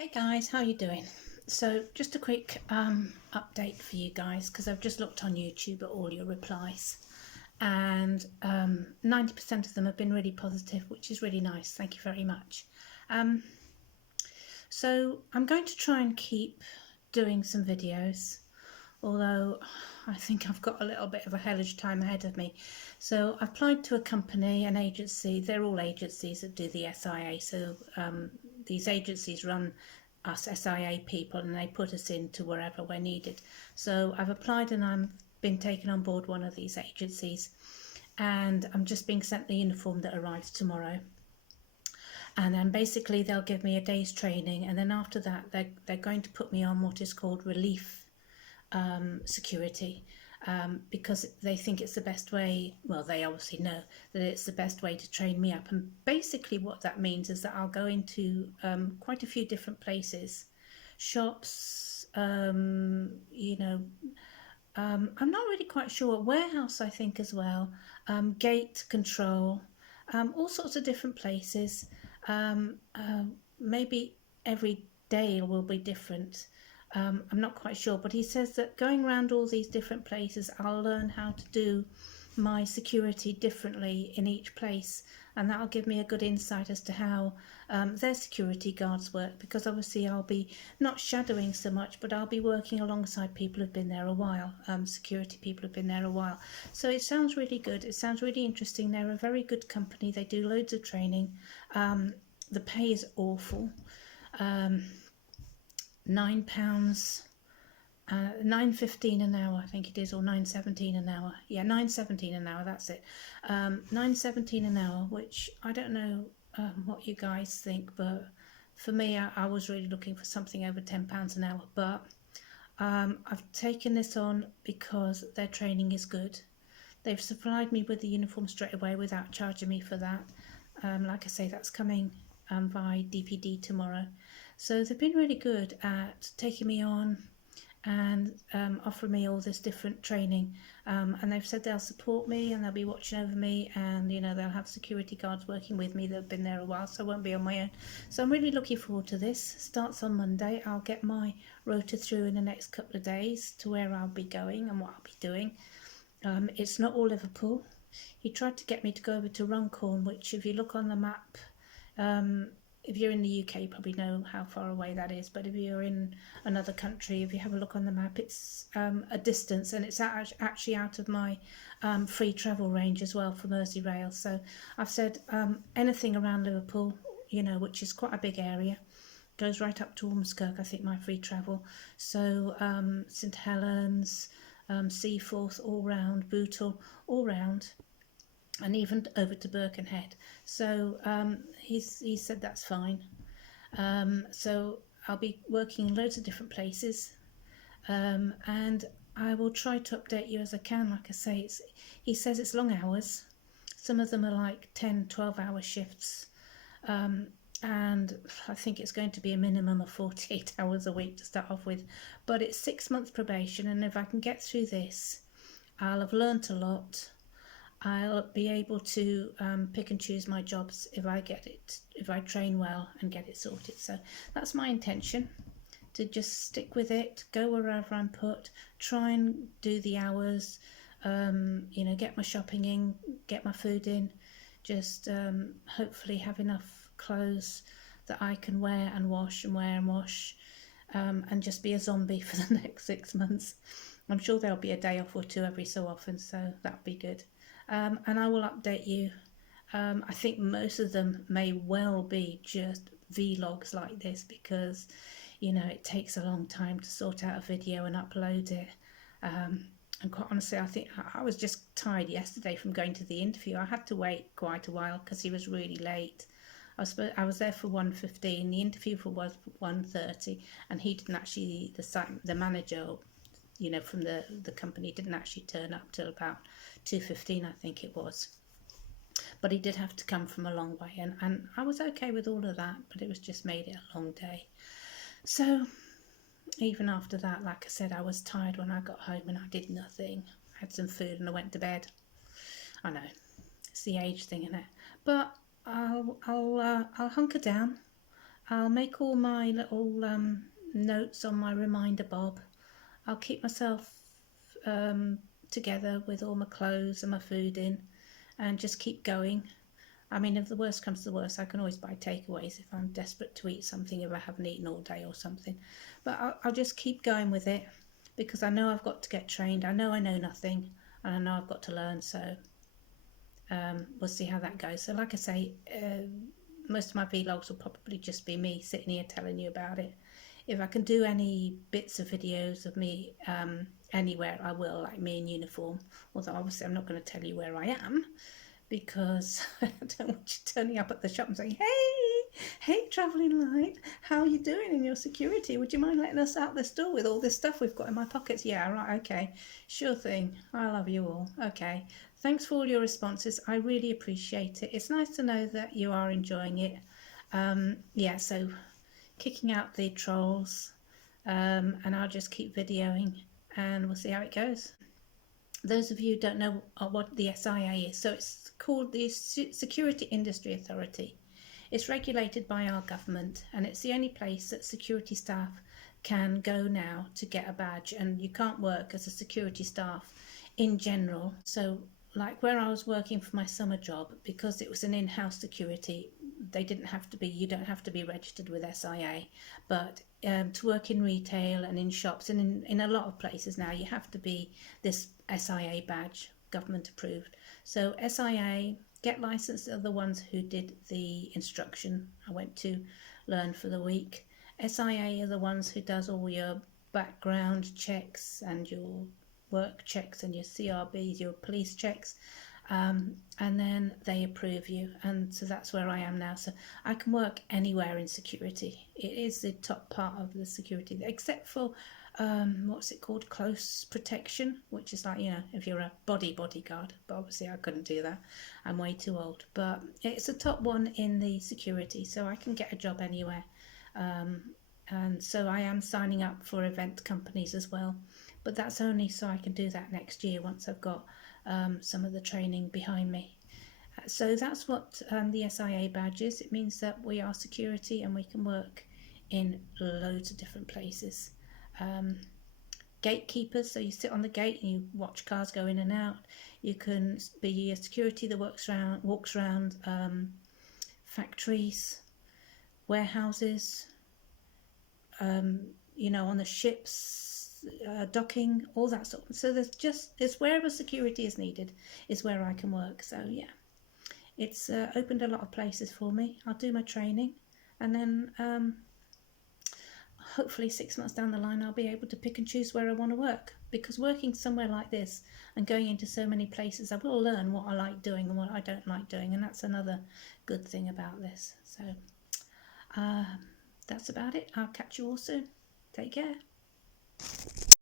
Hey guys, how you doing? So just a quick update for you guys because I've just looked on YouTube at all your replies and 90% of them have been really positive, which is really nice. Thank you very much. Um, so I'm going to try and keep doing some videos, although I think I've got a little bit of a hellish time ahead of me. So I applied to a company, an agency. They're all agencies that do the SIA. So these agencies run us SIA people and they put us into wherever we're needed. So I've applied and I'm been taken on board one of these agencies, and I'm just being sent the uniform that arrives tomorrow. And then basically they'll give me a day's training, and then after that they're going to put me on what is called relief security, because they think it's the best way. Well, they obviously know that it's the best way to train me up. And basically what that means is that I'll go into quite a few different places, shops, I'm not really quite sure, warehouse I think as well, gate control, all sorts of different places. Maybe every day will be different. I'm not quite sure, but he says that going around all these different places, I'll learn how to do my security differently in each place, and that'll give me a good insight as to how their security guards work, because obviously I'll be not shadowing so much, but I'll be working alongside people who've been there a while, security people who've been there a while. So it sounds really good, it sounds really interesting. They're a very good company, they do loads of training. The pay is awful. £9, £9.15 an hour, I think it is, or £9.17 an hour. Yeah, £9.17 an hour. That's it. £9.17 an hour, which I don't know what you guys think, but for me, I was really looking for something over £10 an hour. But I've taken this on because their training is good. They've supplied me with the uniform straight away without charging me for that. Like I say, that's coming by DPD tomorrow. So they've been really good at taking me on and offering me all this different training. And they've said they'll support me and they'll be watching over me, and they'll have security guards working with me that have been there a while, so I won't be on my own. So I'm really looking forward to this. Starts on Monday. I'll get my rota through in the next couple of days to where I'll be going and what I'll be doing. It's not all Liverpool. He tried to get me to go over to Runcorn, which if you look on the map, if you're in the UK, you probably know how far away that is. But if you're in another country, if you have a look on the map, it's a distance, and it's actually out of my free travel range as well for Merseyrail. So I've said anything around Liverpool, which is quite a big area, goes right up to Ormskirk, I think, my free travel. So St Helens, Seaforth, all round, Bootle, all round, and even over to Birkenhead. So he said that's fine. So I'll be working in loads of different places, and I will try to update you as I can. Like I say, he says it's long hours. Some of them are like 10, 12-hour shifts, and I think it's going to be a minimum of 48 hours a week to start off with. But it's 6 months probation, and if I can get through this, I'll have learnt a lot. I'll be able to pick and choose my jobs if I train well and get it sorted. So that's my intention, to just stick with it, go wherever I'm put, try and do the hours, get my shopping in, get my food in, just hopefully have enough clothes that I can wear and wash and wear and wash, and just be a zombie for the next 6 months. I'm sure there'll be a day off or two every so often, so that'll be good. And I will update you. I think most of them may well be just vlogs like this, because it takes a long time to sort out a video and upload it. And quite honestly, I think I was just tired yesterday from going to the interview. I had to wait quite a while because he was really late. I was there for 1:15. The interview was 1:30, and he didn't actually, the manager, from the company, didn't actually turn up till about 2:15, I think it was. But he did have to come from a long way, and I was okay with all of that, but it was just made it a long day. So even after that, like I said, I was tired when I got home and I did nothing. I had some food and I went to bed. I know, it's the age thing, isn't it? But I'll hunker down. I'll make all my little notes on my reminder bob. I'll keep myself together with all my clothes and my food in, and just keep going. I mean, if the worst comes to the worst, I can always buy takeaways if I'm desperate to eat something, if I haven't eaten all day or something. But I'll just keep going with it, because I know I've got to get trained. I know nothing, and I know I've got to learn. So we'll see how that goes. So like I say, most of my vlogs will probably just be me sitting here telling you about it. If I can do any bits of videos of me anywhere, I will, like me in uniform. Although obviously I'm not going to tell you where I am, because I don't want you turning up at the shop and saying, hey, travelling light, how are you doing in your security? Would you mind letting us out this door with all this stuff we've got in my pockets? Yeah, right, okay, sure thing. I love you all. Okay, thanks for all your responses. I really appreciate it. It's nice to know that you are enjoying it. Yeah, so kicking out the trolls, and I'll just keep videoing, and we'll see how it goes. Those of you who don't know what the SIA is, so it's called the Security Industry Authority. It's regulated by our government, and it's the only place that security staff can go now to get a badge, and you can't work as a security staff in general. So like where I was working for my summer job, because it was an in-house security, you don't have to be registered with SIA, but to work in retail and in shops and in a lot of places now, you have to be this SIA badge, government approved. So SIA, Get Licensed are the ones who did the instruction I went to learn for the week. SIA are the ones who does all your background checks and your work checks and your CRBs, your police checks, and then they approve you, and so that's where I am now. So I can work anywhere in security. It is the top part of the security, except for what's it called, close protection, which is like, you know, if you're a bodyguard, but obviously I couldn't do that, I'm way too old. But it's the top one in the security, so I can get a job anywhere. And so I am signing up for event companies as well, but that's only so I can do that next year once I've got some of the training behind me. So that's what the SIA badge is. It means that we are security and we can work in loads of different places. Gatekeepers, so you sit on the gate and you watch cars go in and out. You can be a security that walks around factories, warehouses, you know, on the ships, docking, all that sort of. So it's wherever security is needed is where I can work. So yeah, it's opened a lot of places for me. I'll do my training, and then hopefully 6 months down the line I'll be able to pick and choose where I want to work, because working somewhere like this and going into so many places, I will learn what I like doing and what I don't like doing, and that's another good thing about this. So that's about it. I'll catch you all soon. Take care.